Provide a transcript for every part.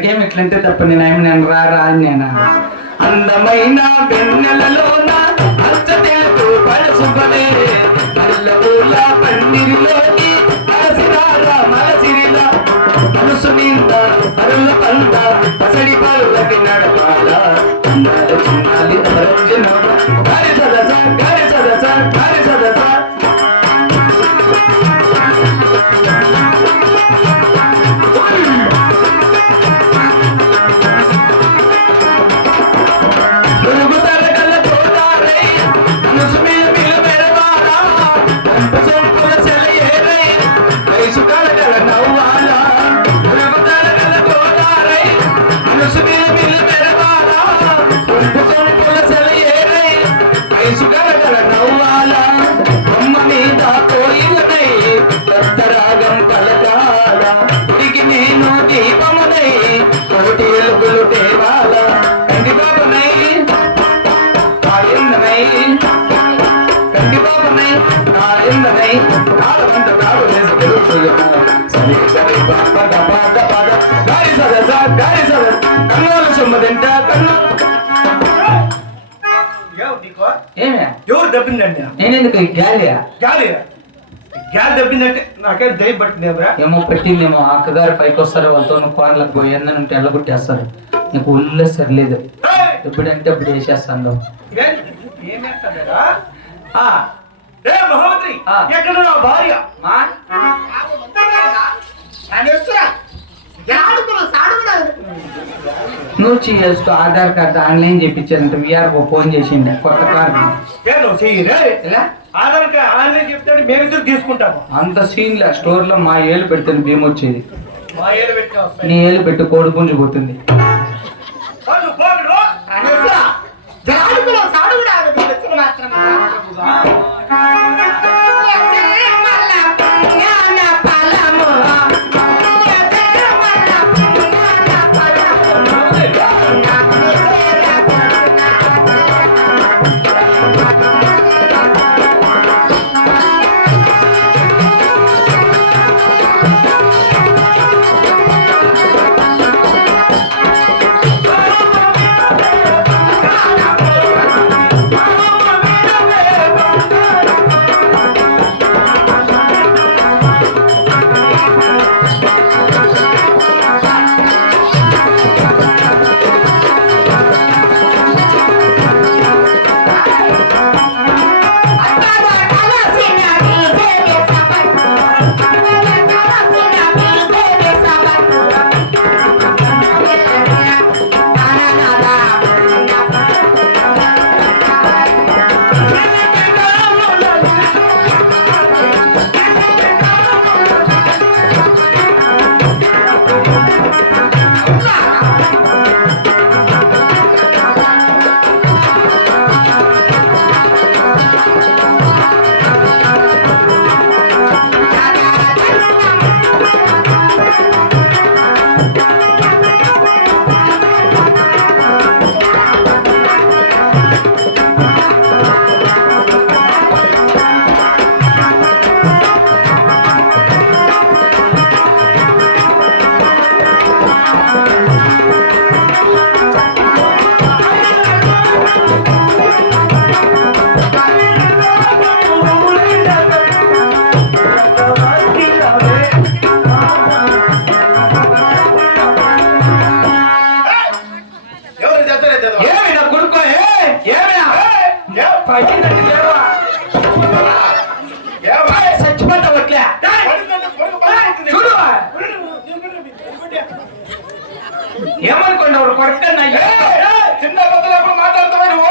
ఊరుకుంటాడు ఇట్లంటే తప్ప నేను ఏమి నేను రా రా అని నేను అందమైన వెన్నెలలోన దబ్బిందండి నేనెందుకు? ఈ గాలియా? గాలి గాలి దబ్బిందంటే నాకేం దయ పట్టిందేమరా ఏమో పెట్టిందేమో. అక్కగారు పైకి వస్తారు వాళ్ళతో కోనలకు పోయి ఎందనంటే ఎల్లగొట్టేస్తారు. నీకు ఉల్ల సరిలేదు. ఎప్పుడంటే అప్పుడు వేసేస్తాను. ఎక్కడ నా భార్య? మా? నువ్వు చేసుకో ఆధార్ కార్డు ఆన్లైన్ చేయించాలంటే విఆర్ఓ ఫోన్ చేసిండే. కొత్త కార్డు ఆధార్ కార్డు ఆన్లైన్ చెప్తాడు మేమిద్దరు తీసుకుంటాము? అంత సీన్లే స్టోర్లో మా ఏళ్ళు పెడితే భీమ్ వచ్చేది. నీ ఏళ్ళు పెట్టి కోడి పుంజు పోతుంది వాళ్ళు ఏ పైకి లేవా ఏ చచ్చిపోతావట్లే చూడు ఏమనుకున్నావు కొడుకున్నా చిన్న బద్దలప్పుడు మాట్లాడుతావా నువ్వు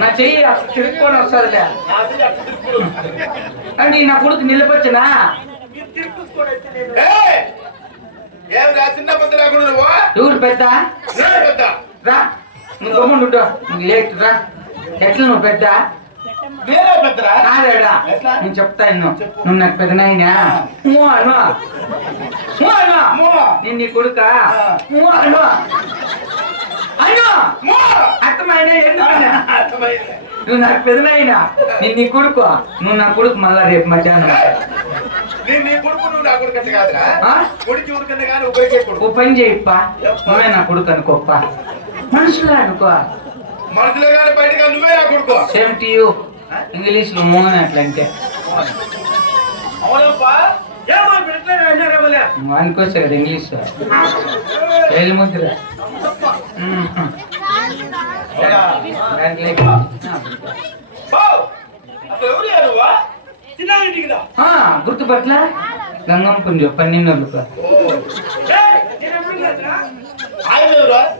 నా చెయ్యి అసలు తిరుక్కొని వస్తుందిలే అని నా కొడుకు నిలబొచ్చనా చిన్న బద్ద లేకుండా నువ్వు? ఎవరు పెద్ద? నేను పెద్ద. రా నువ్వు గమ్ముండు నువ్వు లేట్ రా. ఎట్లా నువ్వు పెద్ద? నేనే పెద్దరా? కాదేడా ఎట్లా? నేను చెప్తా ఇన్ను. నువ్వు నాకు పెద్ద నాయనా? అను అను అమ్మో! నేను నీ కొడుక? ఆ. అను! అర్థమైన ఎందుకన్నా? అర్థమైంది. నువ్వు నాకు పెదనాయినా నేను నీ కొడుకు. నువ్వు నా కొడుకు మళ్ళా రేపు మధ్యాహ్నం ఓ పని చేయిప్పా. నువ్వే నా కొడుకు అనుకోప్ప. మనుషులు అనుకో సేమ్ టు యూ ఇంగ్లీష్లో మోహన్ అట్లంటే. అనుకోవచ్చు కదా ఇంగ్లీష్ వేలు ముద్ర గుర్తుపట్ల? గంగం పుంజు పన్నెండు?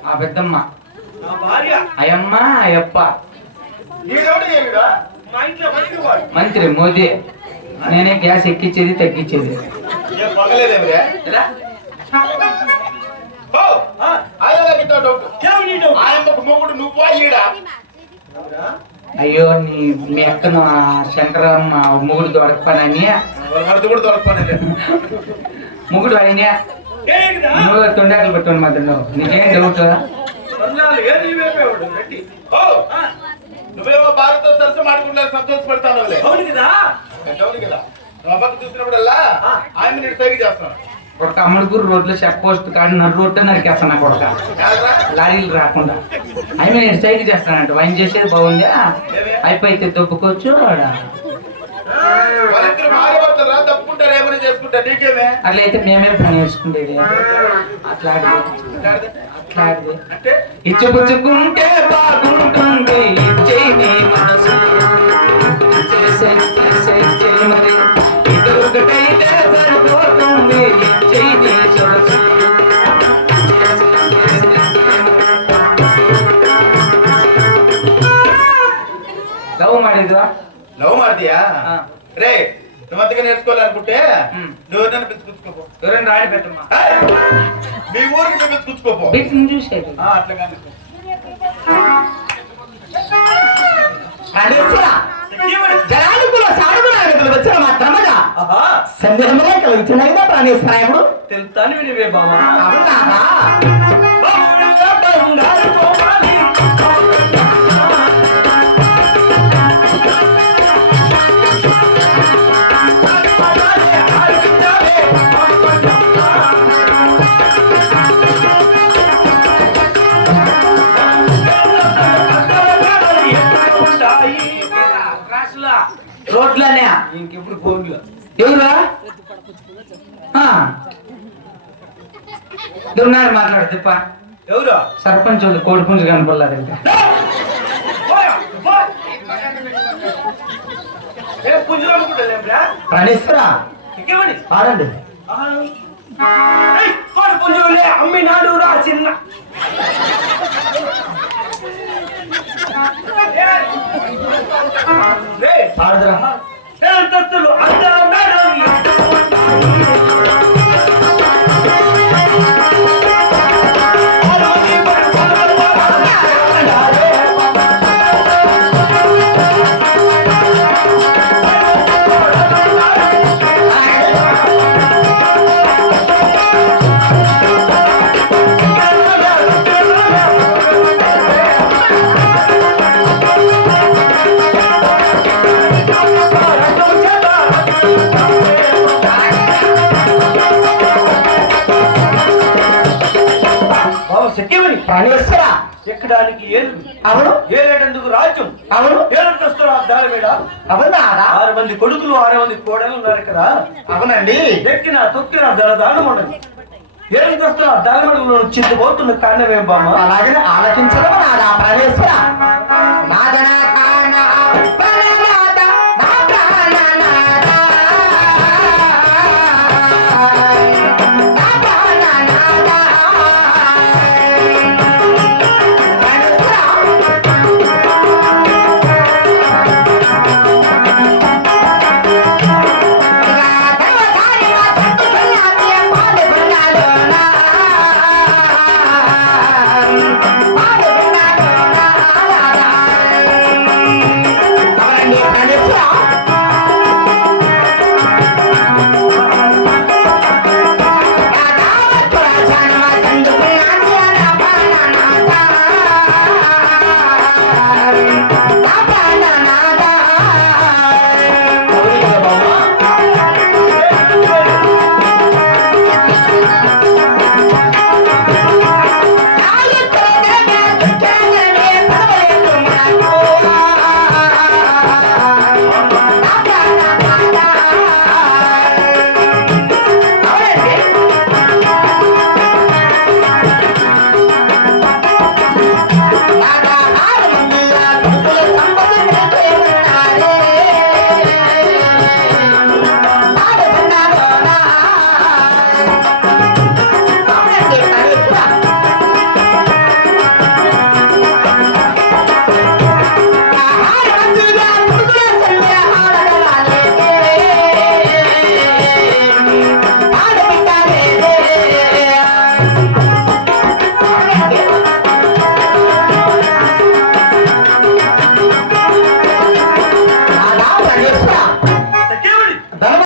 ఆ పెద్దమ్మ. అయ్యమ్మ అయ్యప్ప. మంత్రి మోదీ. నేనే గ్యాస్ ఎక్కించేది తగ్గించేది. అయ్యో నీ మీ అక్కను శంకరమ్మ ముగుడు దొరకపనని. ముగుడు అయినా నువ్వు తొండాకులు పెట్టుకుని మాత్రం నువ్వు నీకేం డౌట్! నువ్వేమో భారత సరస్సు మాడుకుంటా సంతోషపడతాను అవును కదా? అవును కదా. నువ్వు అమ్మకు చూసినప్పుడల్లా ఆయన నేను సైకి చేస్తాను. ఒక అమలుగురు రోడ్లో చెక్ పోస్ట్ కానీ నడు రోడ్డు నరికేస్తాను కొడక. లారీలు రాకుండా. అయినా నేను సైకిల్ చేస్తానంట వైన్ చేసేది బాగుందా? అయిపోయితే దొప్పుకోవచ్చు చేసుకుంటారు అట్లయితే మేమే పని చేసుకునేది అట్లాంటిది అట్లాంటిది అంటే ఇచ్చిపుచ్చుకుంటే రే నేర్చుకోవాలనుకుంటే నువ్వెవరైనా పిచ్చుకుచ్చుకోపో ఎవరైనా రాయలు పెట్టమ్మా మీ. ఊరికి నువ్వు పిచ్చుకుచ్చుకోపో చూసేది. అట్లా వినివే బాబా ఇంకెప్పుడు ఫోన్లో ఎవరా ఉన్నారు మాట్లాడితే ఎవరు సర్పంచ్ వాళ్ళు కోడి పుంజు కనపడలేదంటే ఏ పుంజులు అనుకుంటా ప్రాణేశ్వర ఇంకేమని ఆడండి కోడి పుంజులే అమ్మి నాడు రా చిన్న రే ఆడదురా అంతస్తులు అంత ప్రాణేశ్వర. ఎక్కడానికి ఏలు అవును. ఏలేటందుకు రాజ్యం? అవును. మీద? ఆరు మంది కొడుకులు ఆరు మంది కోడలు ఉన్నారు కదా అవునండి. ఎక్కిన తొక్కిన దళ దానం ఉండదు ఏం వస్తారు ఆ దానమడుగులో చింతపోతున్న కారణం ఏం బామ్మ? అలాగనే ఆలోచించడం నాదా ప్రాణేశ్వర? నాదన